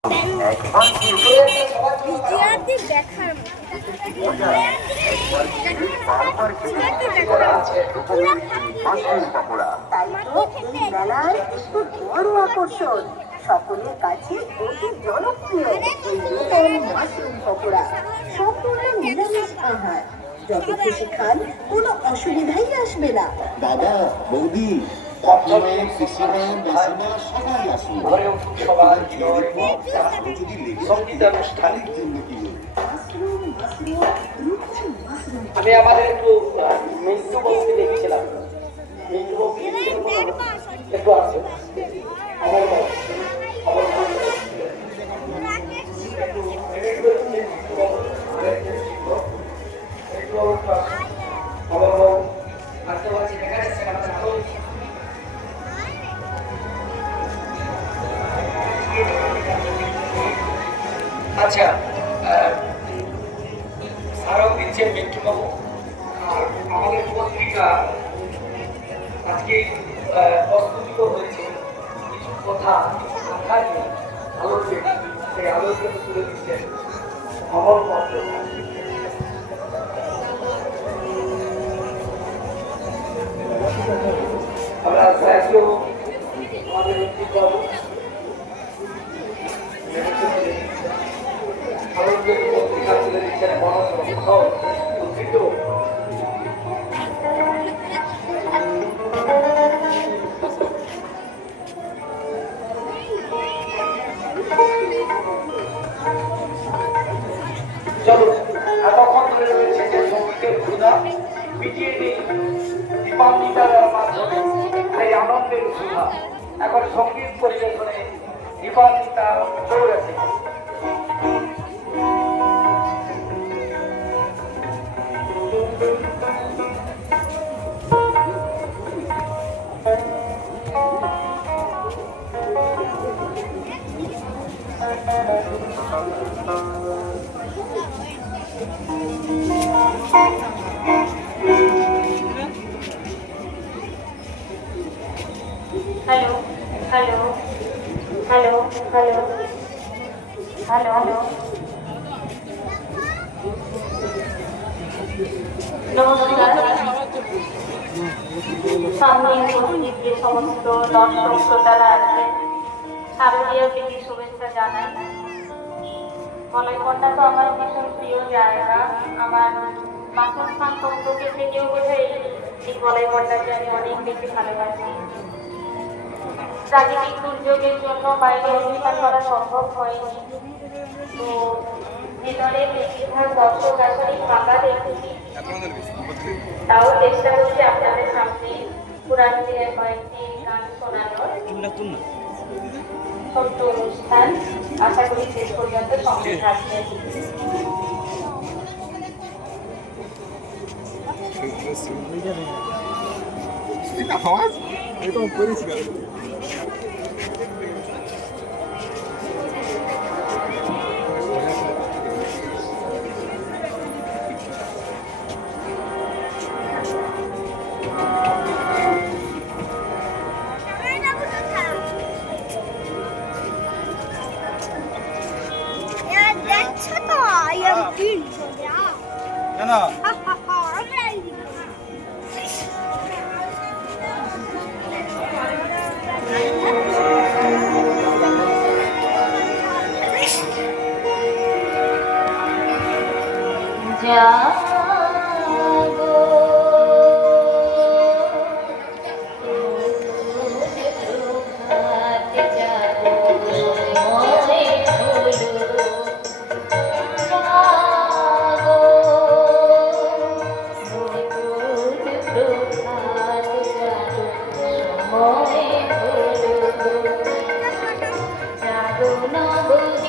সকলের কাছে অতি জনপ্রিয় মাশরুম পকোড়া সম্পূর্ণ নিরামিষ আহার। যত খুশি খান, কোনো অসুবিধাই আসবে না। দাদা, বৌদি, আমি আমাদের একটু মৃত্যু বস্তি দেখেছিলাম, একটু আছে আচ্ছা, স্মারক দিচ্ছেন মিন্টুবাবু। আর আমাদের পত্রিকা আজকে প্রস্তুত হয়েছে কিছু কথা, কিছু কথা নিয়ে আলোকে, সেই আলোকে তুলে দিচ্ছেন অমল পত্র। আমরা স্যারকেও আমাদের মিন্টুবাবু পত্রিকা তুলে দিচ্ছেন উদ্ভিদ। চলো, এতক্ষণ ধরে রয়েছে যে সঙ্গীতের ক্ষুধা মিটিয়ে দিই দীপান্বিতার মাধ্যমে সেই আনন্দের ক্ষুধা। এখন সঙ্গীত পরিবেশনে দীপান্বিতা চৌরাশি। Hello hello hello hello hello hello नमस्कार। सामने उपस्थित যে সমস্ত দর্শক শ্রোতারা আছেন, শারদীয় প্রীতি শুভেচ্ছা জানাই। মলয়কন্যা তো আমার ভীষণ প্রিয় জায়গা। আমার বাসস্থান সম্পর্কে থেকেও বোধহয় এই মলয়কন্যাকে আমি অনেক বেশি ভালোবাসি। প্রাকৃতিক দুর্যোগের জন্য বাইরে অনুষ্ঠান করা সম্ভব হয়নি, তো ভেতরে বেশিরভাগ দর্শক আসলে ফাঁকা দেখেছি। তাও চেষ্টা করছি আপনাদের সামনে পুরান দিনের কয়েকটি গান শোনানোর ছোট্ট অনুষ্ঠান। আশা করি শেষ পর্যন্ত সঙ্গে থাকবেন। Nabo